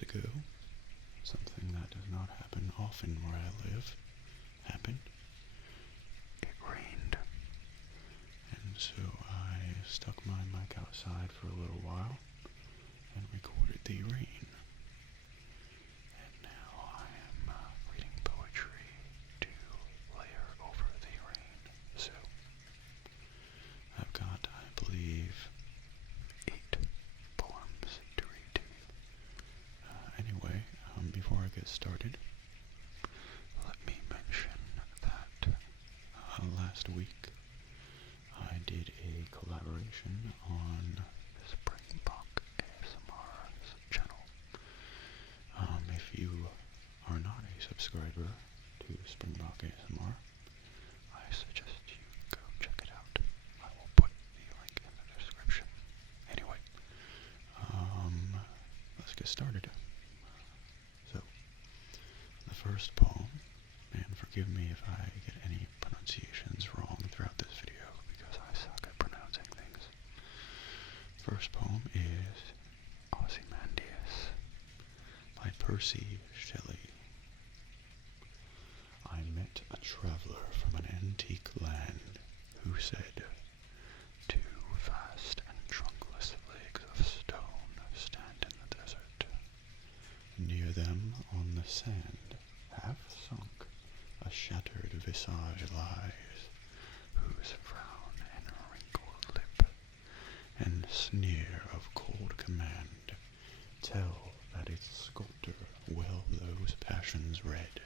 days ago, something that does not happen often where I live happened. It rained. And so I stuck my mic outside for a little while and recorded the rain. And now I am reading poetry to layer over the rain. So I've got, I believe, 8 poems to read to you. Anyway, before I get started, let me mention that last week I did a collaboration on Springbok ASMR's channel. If you are not a subscriber to Springbok ASMR, I suggest you go check it out. I will put the link in the description. Anyway, let's get started. So, the first poem, and forgive me if I get any pronunciations wrong throughout this video, because I suck at pronouncing things. First poem is Ozymandias by Percy Shelley. I met a traveler from an antique land who said, "Two vast and trunkless legs of stone stand in the desert. Near them on the sand, half sunk, a shattered visage lies, whose frown and wrinkled lip and sneer of cold command tell that its sculptor well those passions read,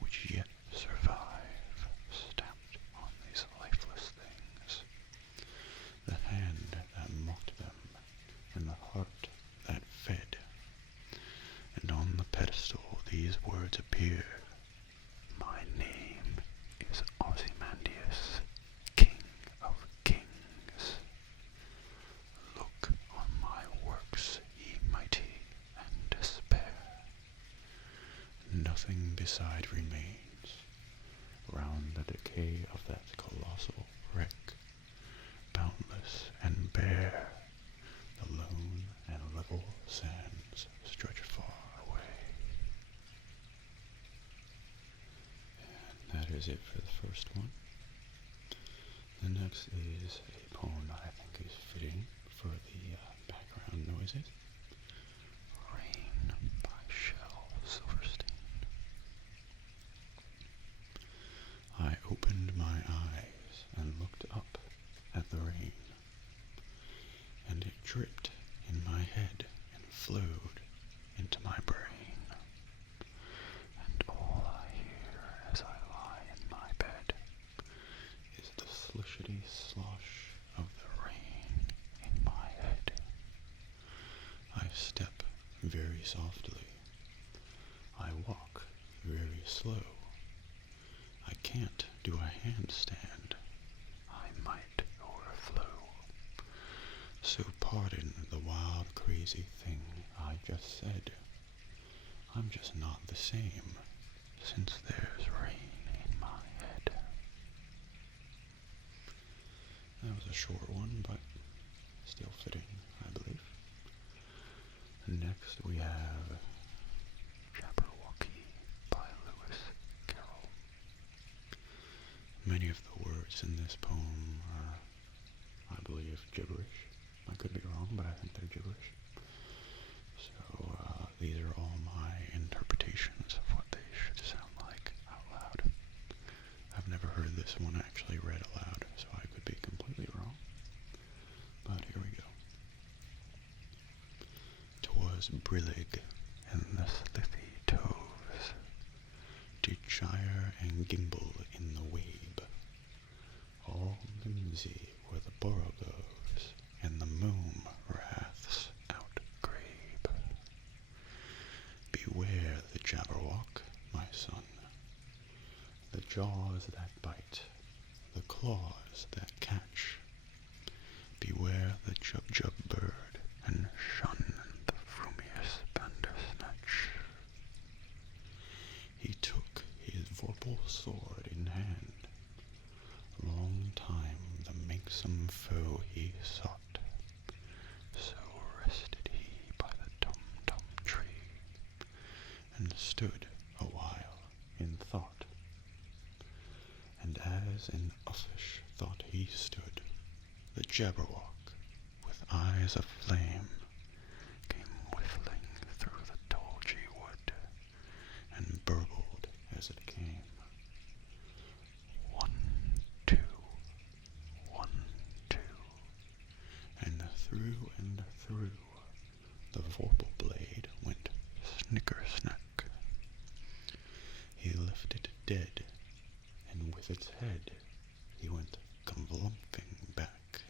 which yet survive, stamped on these lifeless things. The hand that mocked them, and the heart that fed. And on the pedestal these words appear, my name is Ozymandias, King of Kings. Look on my works, ye mighty, and despair. Nothing beside remains, round the decay of that colossal wreck, boundless and bare, the lone and level sands stretch far away." And that is it for the first one. The next is a poem that I think is fitting for the background noises. Rain by Shel, Silverstein. I opened my eyes and looked up at the rain, and it dripped in my head and flowed into my brain. And all I hear as I lie in my bed is the slishety slosh of the rain in my head. I step very softly. I walk very slow. I can't do a handstand. I might overflow. So pardon the wild, crazy thing I just said. I'm just not the same since there's rain in my head. That was a short one, but still fitting, I believe. Next we have Jabberwocky by Carroll. Many of the words in this poem are, I believe, gibberish. I could be wrong, but I think they're gibberish. So these are all my interpretations of what they should sound like out loud. I've never heard this one actually read aloud, so I could be completely wrong. But here we go. "'Twas brillig, and the slithy toves did gyre and gimble in the wabe. All mimsy were the borogoves, and the moom wraths outgrabe. Beware the Jabberwock, my son, the jaws that bite, the claws that catch. Beware the jub-jub bird, and shun the frumious bandersnatch. He took his vorpal sword in hand. Long time the minksome foe he sought. So rested he by the tum-tum tree, Jabberwock, with eyes of flame, came whiffling through the tulgey wood, and burbled as it came. 1, 2, 1, 2, and through the vorpal blade went snicker-snack. He lifted dead, and with its head he went convolumping back.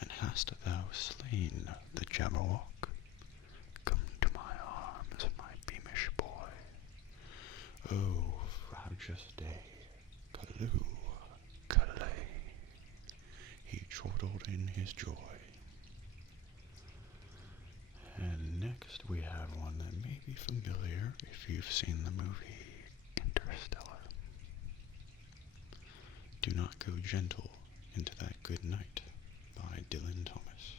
And hast thou slain the Jabberwock? Come to my arms, my beamish boy. Oh, frabjous day, callooh, callay. He chortled in his joy. And next we have one that may be familiar if you've seen the movie Interstellar. Do Not Go Gentle Into That Good Night by Dylan Thomas.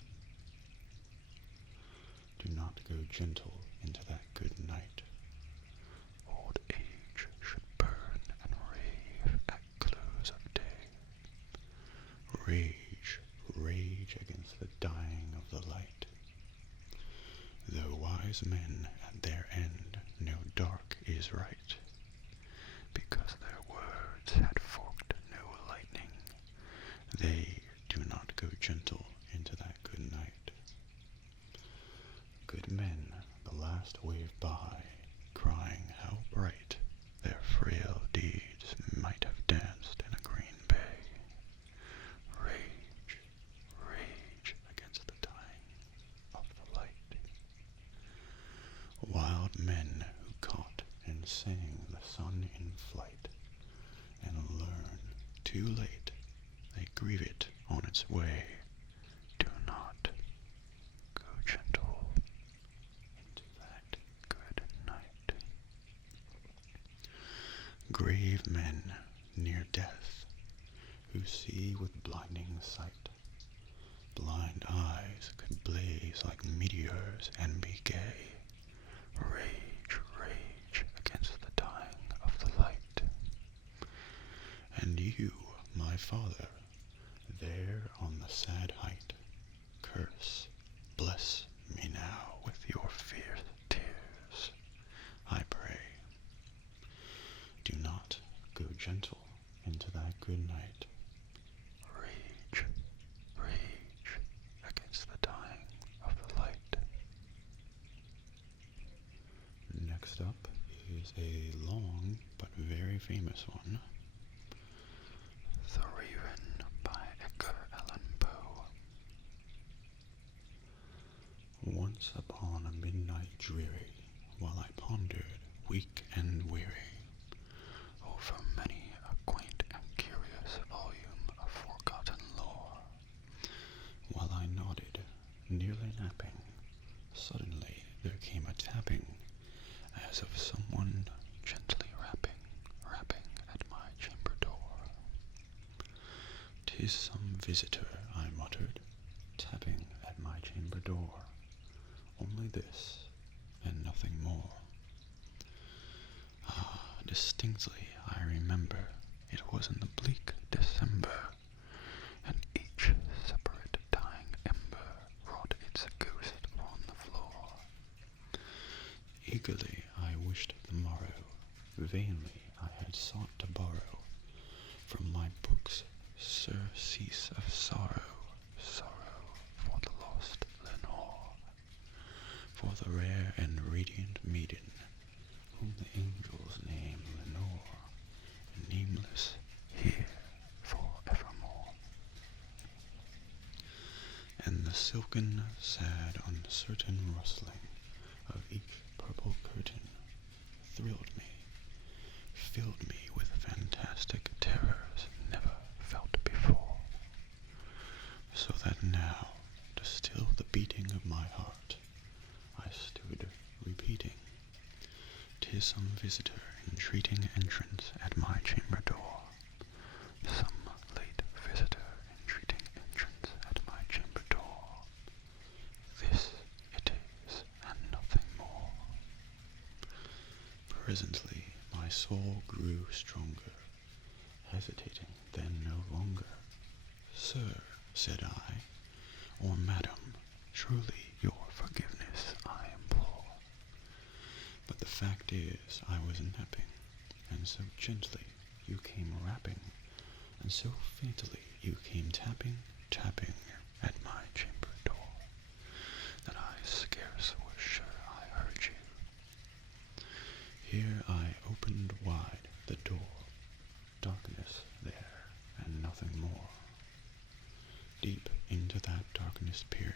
Do not go gentle into that good night. Old age should burn and rave at close of day. Rage, rage against the dying of the light. Though wise men at their end know dark is right, because their words had forked no lightning, they do not go gentle into that good night. Good men, the last wave by, crying how bright their frail deeds might have danced in a green bay. Rage, rage against the dying of the light. Wild men who caught and sang the sun in flight, and learn too late they grieve it on its way. Do not go gentle into that good night. Grave men near death, who see with blinding sight, blind eyes could blaze like meteors and be gay. Rage, rage against the dying of the light. And you, my father, there on the sad height, curse, bless me now with your fierce tears, I pray. Do not go gentle into that good night. Rage, rage against the dying of the light. Next up is a long but very famous one. The Raven by Edgar Allan Poe. Once upon a midnight dreary, while I pondered, weak and weary, over many a quaint and curious volume of forgotten lore, while I nodded, nearly napping, suddenly there came a tapping, as of someone gently rapping at my chamber door. "'Tis some visitor," I muttered, tapping at my chamber door. Only this, and nothing more. Ah, distinctly I remember it was in the bleak December, and each separate dying ember wrought its ghost upon the floor. Eagerly I wished the morrow, vainly I had sought to borrow from my books surcease of sorrow, sorrow for the lost Lenore, for the rare and radiant maiden, whom the angels name Lenore, nameless here for evermore. And the silken, sad, uncertain rustling of each purple curtain thrilled me, filled me with fantastic terrors never felt before, so that now, to still the beating of my heart, I stood repeating, "'Tis some visitor entreating entrance at my chamber door, some late visitor entreating entrance at my chamber door. This it is, and nothing more." Presently my soul grew stronger, hesitating then no longer. "Sir," said I, or madam, truly your forgiveness I implore. But the fact is, I was napping, and so gently you came rapping, and so faintly you came tapping, tapping at my chamber door, that I scarce was sure I heard you. Here I opened wide the door, darkness there, and nothing more. Deep into that darkness peering,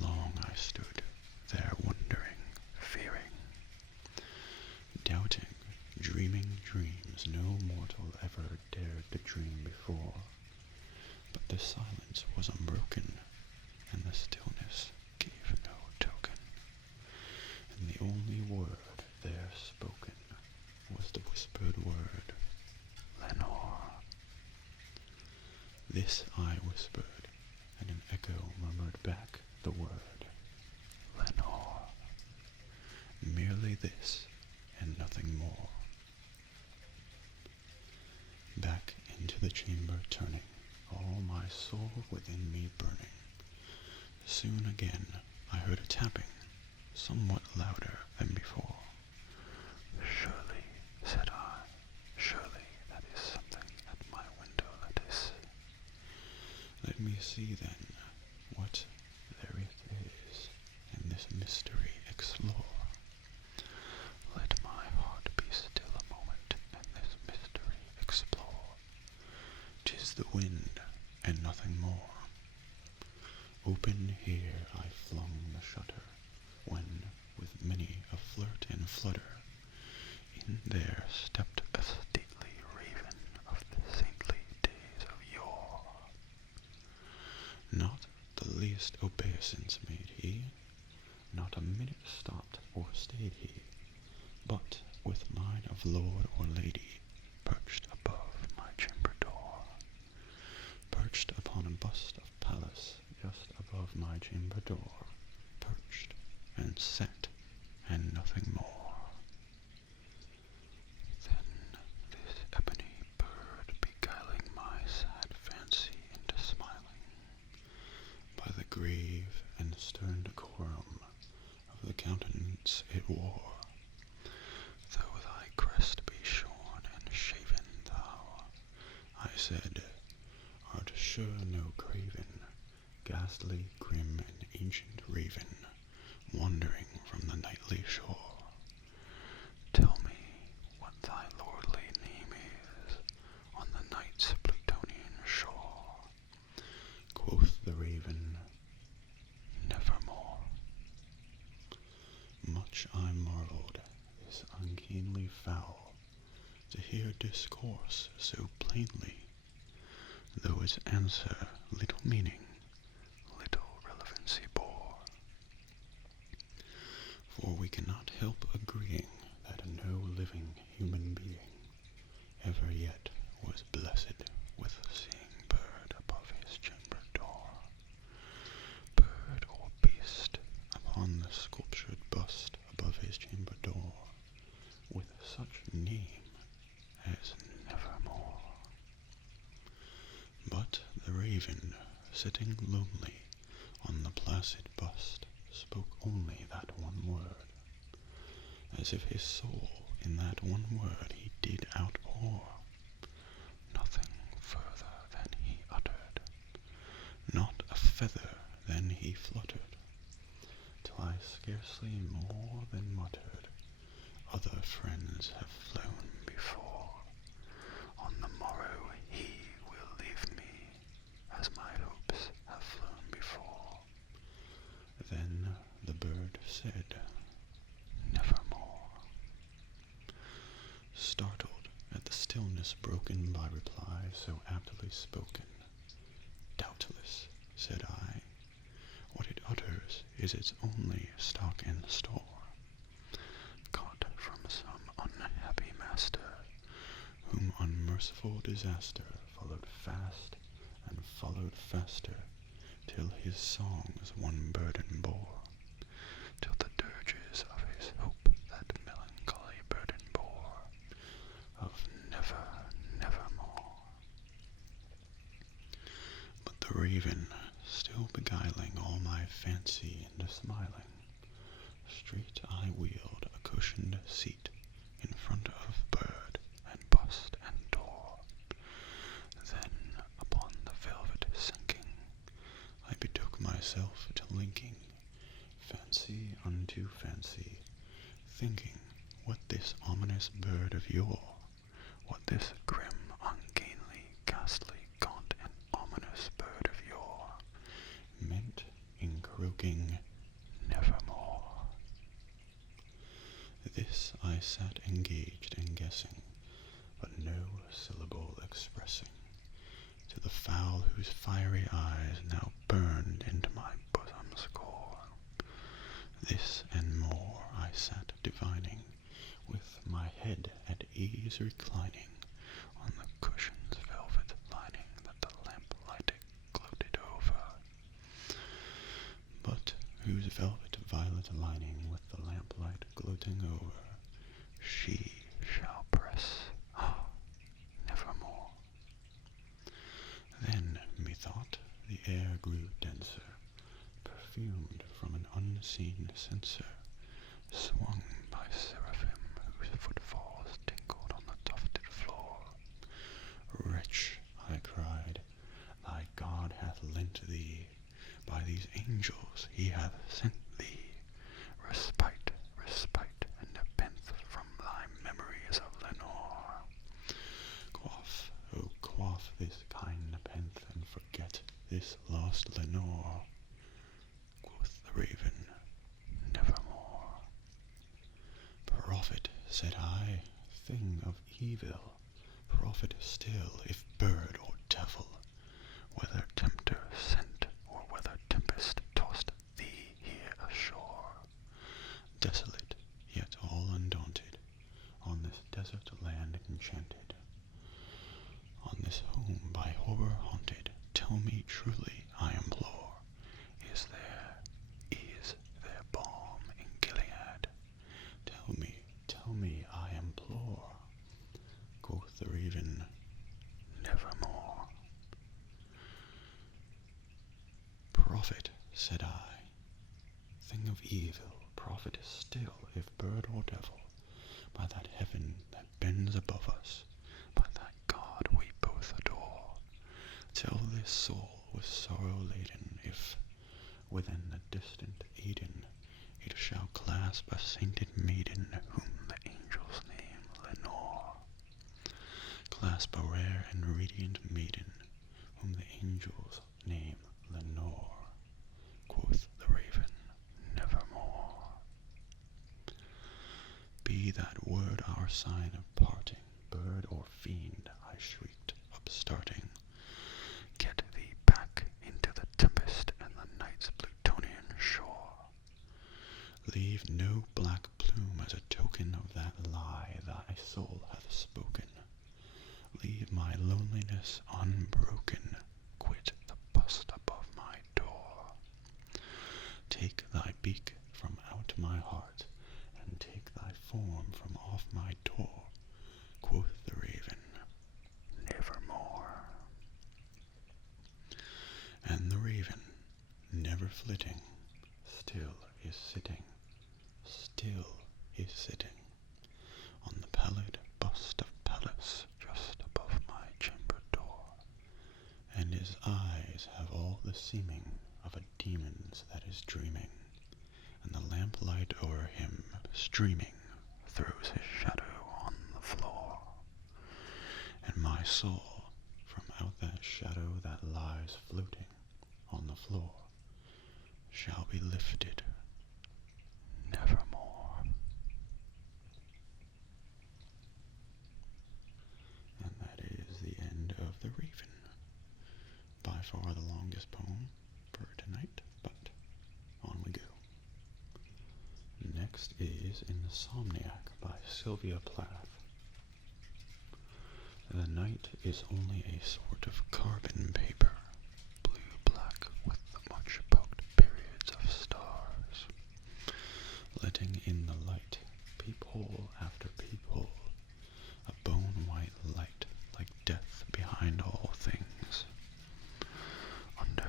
long I stood there wondering, fearing, doubting, dreaming dreams no mortal ever dared to dream before. But the silence was unbroken, and the stillness gave no token, and the only word there spoken was the whispered word, Lenore. This I whispered, and an echo murmured back the word, Lenore. Merely this, and nothing more. Back into the chamber turning, all my soul within me burning. Soon again I heard a tapping, somewhat louder than before. Surely, said I, surely that is something at my window lattice. Let me see then what there is, and this mystery explore. Let my heart be still a moment, and this mystery explore. 'Tis the wind, and nothing more. Open here I flung the shutter, when, with many a flirt and flutter, in there stepped a stately raven of the saintly days of yore. Not the least obeisance made he, not a minute stopped or stayed he, but with mine of lord or lady perched above my chamber door, perched upon a bust of Pallas just above my chamber door, perched and sat, and nothing more. Then this ebony bird beguiling my sad fancy into smiling, by the grave and stern decorum of the countenance it wore, though thy crest be shorn and shaven, thou, I said, art sure no craven, ghastly, grim, and ancient raven, wandering from the nightly shore. Tell me what thy lordly name is on the night's Plutonian shore. Quoth the raven, Nevermore. Much I marveled, this uncannily fowl, to hear discourse so plainly, though its answer little meaning, little relevancy bore. For we cannot help agreeing that no living human being ever yet was blessed with seeing bird above his chamber door, bird or beast upon the sculptured bust above his chamber door, with such name as Nevermore. But the raven, sitting lonely on the placid bust, spoke only that one word, as if his soul in that one word he did outpour, nothing further than he uttered, not a feather than he fluttered, till I scarcely more than muttered, other friends have flown before, on the morrow he will leave me, as my hopes have flown before. Then the bird said, Nevermore. Startled at the stillness broken by reply so aptly spoken, doubtless, said I, what it utters is its only stock and store, caught from some unhappy master, whom unmerciful disaster followed fast and followed faster, till his songs one burden bore, till the dirges of his hope that melancholy burden bore, of never, nevermore. But the raven, still beguiling all my fancy into smiling, straight I wheeled a cushioned seat in front of bird and bust and door. Then upon the velvet sinking, I betook myself to linking fancy unto fancy, thinking what this ominous bird of yore, what this grim, ungainly, ghastly, gaunt, and ominous bird of yore meant in croaking nevermore. This I sat engaged in guessing, but no syllable expressing, to the fowl whose fiery eyes now burned into my bosom's core. This and more I sat divining, with my head at ease reclining on the cushion's velvet lining that the lamplight gloated over, but whose velvet violet lining with the lamplight gloating over she shall press, nevermore. Then, methought, the air grew denser, perfumed from an unseen censer, swung by seraphim whose footfalls tinkled on the tufted floor. Wretch, I cried, thy God hath lent thee, by these angels he hath sent thee, respite, respite, and nepenthe from thy memories of Lenore. Quaff, oh quaff this kind nepenthe, and forget this lost Lenore. Quoth the raven, nevermore. Prophet, said I, thing of evil, prophet still, if bird or devil, whether tempter sent, or whether tempest tossed thee here ashore. Desolate, yet all undaunted, on this desert land enchanted, on this home by horror haunted, tell me truly, I implore, is there balm in Gilead? Tell me, I implore. Quoth the raven, nevermore. Prophet, said I, thing of evil, prophet still, if bird or devil, by that heaven that bends above us, by that God we both adore, tell this soul with sorrow laden, if, within the distant Eden, it shall clasp a sainted maiden, whom the angels name Lenore. Clasp a rare and radiant maiden, whom the angels name Lenore. Quoth the raven, nevermore. Be that word our sign of parting, bird or fiend, I shrieked, upstarting. Get thee back into the tempest and the night's Plutonian shore. Leave no black plume as a token of that lie thy soul hath spoken. Leave my loneliness unbroken, quit the bust above my door. Take thy beak from out my heart, and take thy form from off my door. Quoth the raven, nevermore. And the raven, never flitting, still is sitting on the pallid bust of Pallas just above my chamber door, and his eyes have all the seeming of a demon's that is dreaming, and the lamplight o'er him streaming throws his shadow on the floor, and my soul from out that shadow that lies floating on the floor shall be lifted nevermore. And that is the end of The Raven. By far the longest poem for tonight, but on we go. Next is Insomniac by Sylvia Plath. The night is only a sort of carbon paper, blue-black with the much-poked periods of stars, letting in the light, peephole after peephole, a bone-white light like death behind all things. Under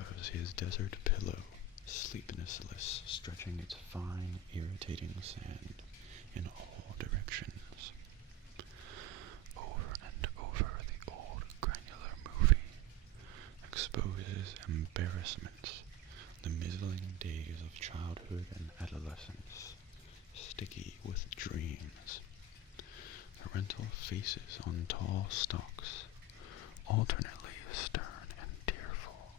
offers his desert pillow, sleeplessless, stretching its fine, irritating sand in all directions. Over and over the old granular movie exposes embarrassments, the mizzling days of childhood and adolescence, sticky with dreams. The rental faces on tall stalks, alternately stern and tearful.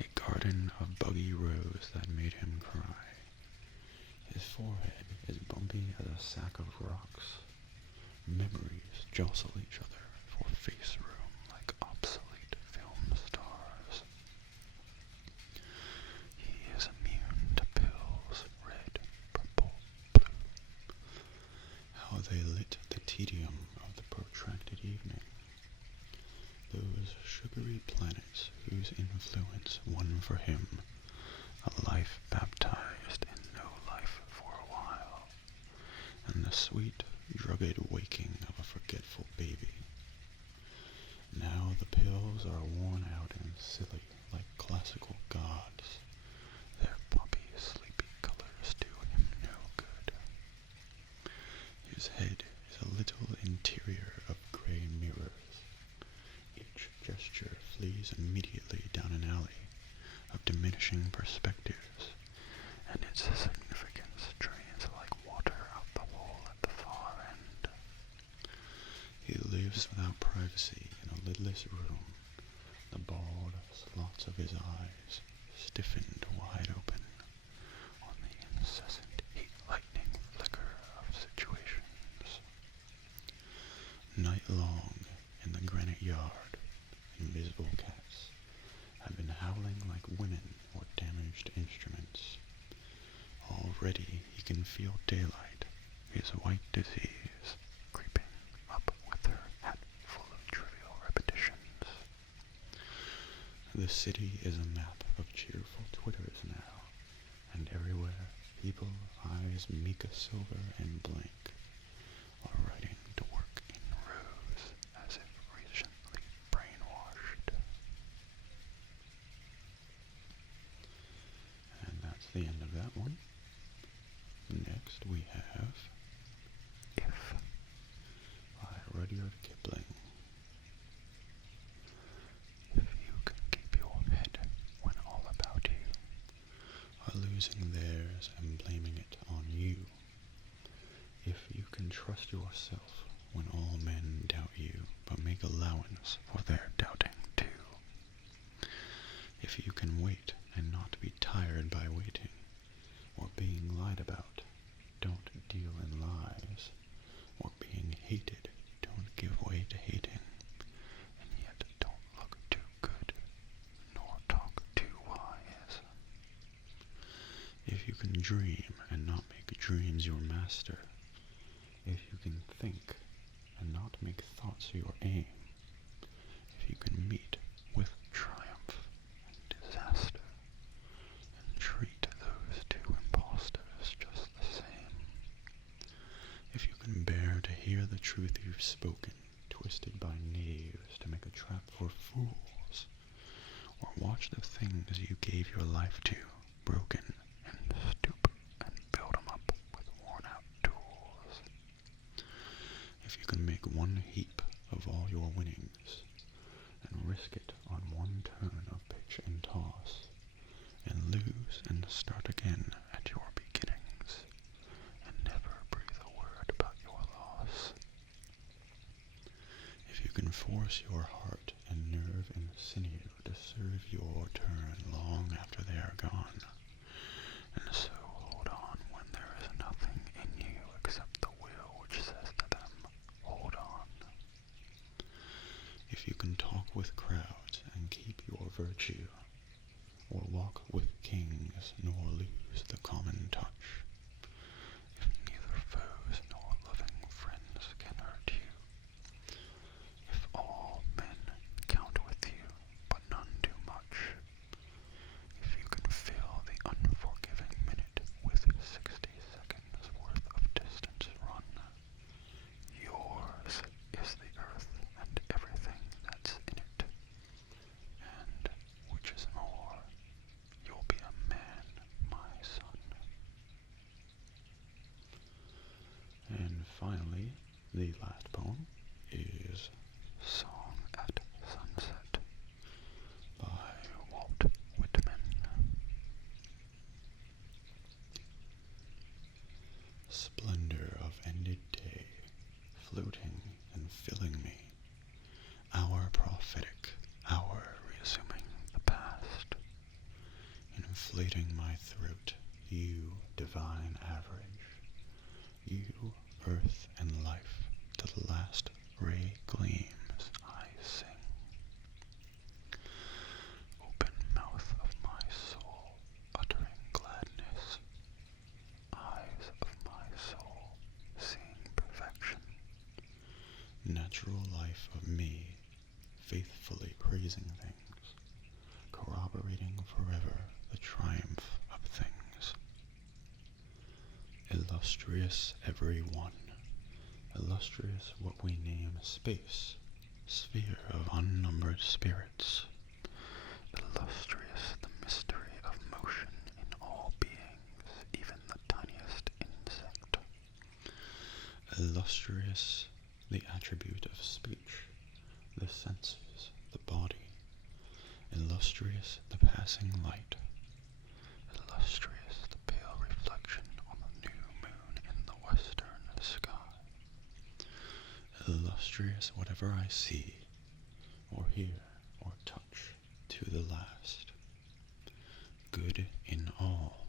A garden of buggy rose that made him cry. His forehead is bumpy as a sack of rocks. Memories jostle each other for face room like obsolete film stars. He is immune to pills, red, purple, blue. How they lit the tedium of the protracted evening. Those sugary planets whose influence won for him a life baptized in no life for a while, and the sweet, drugged waking of a forgetful baby. Now the pills are worn out and silly like classical gods. Their poppy, sleepy colors do him no good. His head is a little interior of gray mirrors. Each gesture flees immediately down an alley of diminishing perspectives, and its significance drains like water out the hole at the far end. He lives without privacy in a lidless room, the bald slots of his eyes stiffened wide open on the incessant heat-lightning flicker of situations. Night long, in the granite yard, invisible cats have been howling like women or damaged instruments. Already he can feel daylight, his white disease, creeping up with her hat full of trivial repetitions. The city is a map of cheerful twitters now, and everywhere people, eyes mica silver and blank, are riding to work in rows as if recently brainwashed. And that's the end of that one. Next we have If by Rudyard Kipling. If you can keep your head when all about you are losing theirs and blaming it on you. If you can trust yourself when all men doubt you, but make allowance for their doubting too. If you can wait and not be tired by waiting, or being lied about, don't deal in lies, or being hated, don't give way to hating, and yet don't look too good, nor talk too wise. If you can dream and not make dreams your master, if you can think and not make thoughts your aim, if you can meet with triumph and disaster, and treat those two impostors just the same, if you can bear to hear the truth you've spoken, twisted by knaves to make a trap for fools, or watch the things you gave your life to, broken, and stoop and build 'em up with worn-out tools. If you can make one heap of all your winnings, and risk it on one turn of pitch and toss, and lose and start again at your beginnings, and never breathe a word about your loss. If you can force your heart and nerve and sinew to serve your turn long after they are gone, and so hold on when there is nothing in you except the will which says to them, hold on. If you can talk with crowds and keep your virtue, or walk with kings nor lose the common touch, if neither foes nor loving friends can hurt you, if all men count with you but none too much, if you can fill the unforgiving minute with 60 seconds worth of distance run, yours is the earth and everything that's in it, and which is more life of me, faithfully praising things, corroborating forever the triumph of things. Illustrious every one, illustrious what we name space, sphere of unnumbered spirits, illustrious the mystery of motion in all beings, even the tiniest insect, illustrious the attribute of speech, the senses, the body, illustrious the passing light, illustrious the pale reflection on the new moon in the western sky, illustrious whatever I see, or hear, or touch, to the last, good in all,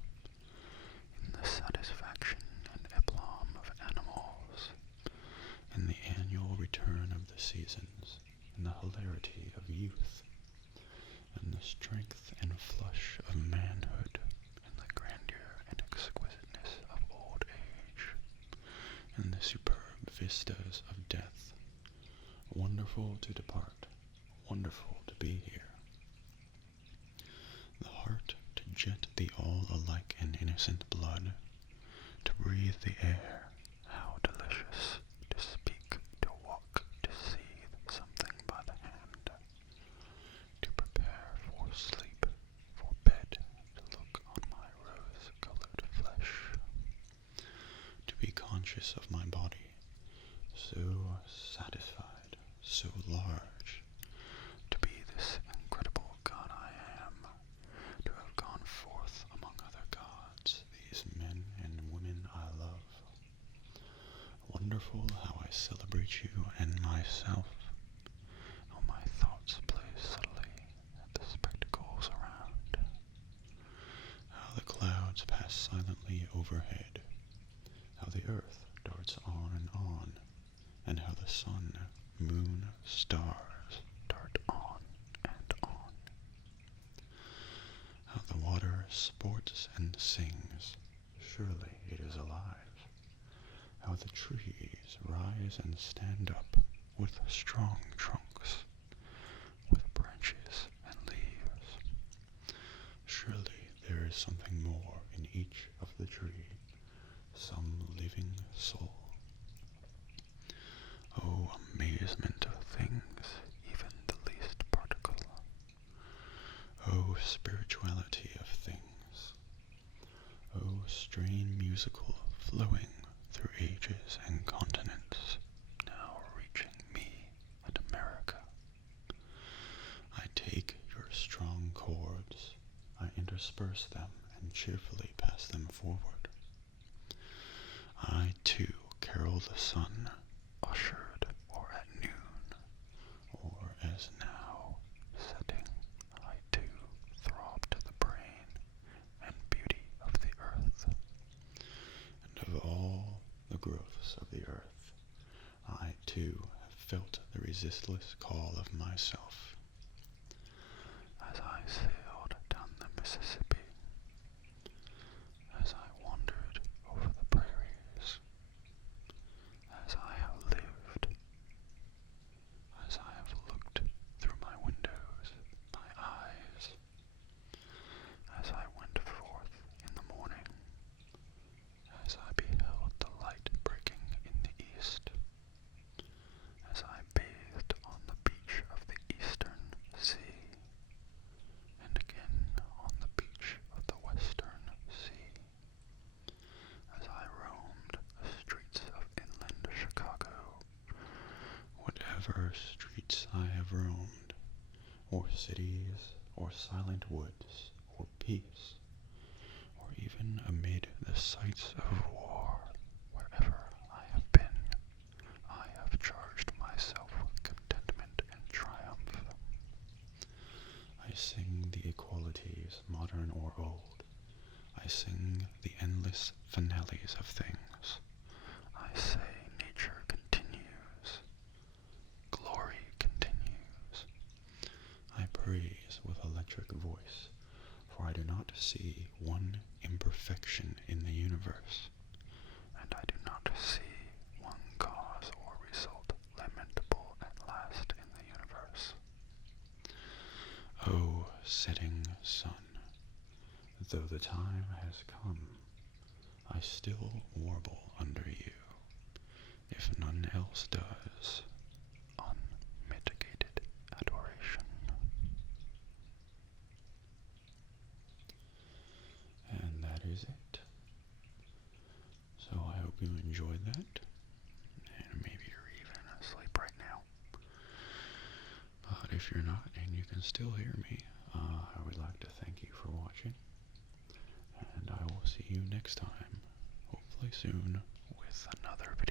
in the satisfaction and aplomb of animals, in the annual return of the seasons, in the hilarity of youth, in the strength and flush of manhood, in the grandeur and exquisiteness of old age, in the superb vistas of death, wonderful to depart, wonderful to be here. The heart to jet the all alike and innocent blood, to breathe the air, how delicious, to speak, to walk, to seethe something by the hand, to prepare for sleep, for bed, to look on my rose-colored flesh, to be conscious of my body, so satisfied, so large, to be this incredible God I am, to have gone forth among other gods, these men and women I love. Wonderful how I celebrate you and myself, how my thoughts play subtly at the spectacles around, how the clouds pass silently overhead, how the earth darts on, and how the sun, moon, stars dart on and on, how the water sports and sings, surely it is alive, how the trees rise and stand up with strong trunks, with branches and leaves. Surely there is something more in each of the trees, some living soul. Oh, amazement of things, even the least particle. Oh, spirituality of things. Oh, strain musical flowing through ages and continents, now reaching me and America. I take your strong chords, I intersperse them and cheerfully pass them forward. I, too, carol the sun, ushered or at noon, or as now, setting, I too throb to the brain and beauty of the earth, and of all the growths of the earth, I too have felt the resistless call of myself. As I sailed down the Mississippi, as I wandered over the prairies, as I have lived, as I have looked through my windows, my eyes, as I went forth in the morning, as I beheld the light breaking in the east, as I bathed on the beach of the eastern sea, and again on the beach of the western sea, as I roamed the streets of inland Chicago, whatever streets I have roamed, or cities, or silent woods, or peace, or even amid the sights of war, wherever I have been, I have charged myself with contentment and triumph. I sing the equalities, modern or old. I sing the endless finales of things. I say nature continues. Glory continues. I praise with electric voice, for I do not see one imperfection in the universe, and I do not see one cause or result lamentable at last. setting sun. Though the time has come, I still warble under you, if none else does, unmitigated adoration. And that is it. So I hope you enjoyed that, and maybe you're even asleep right now. But if you're not, and you can still hear me, I would like to thank you for watching, and I will see you next time, hopefully soon, with another video.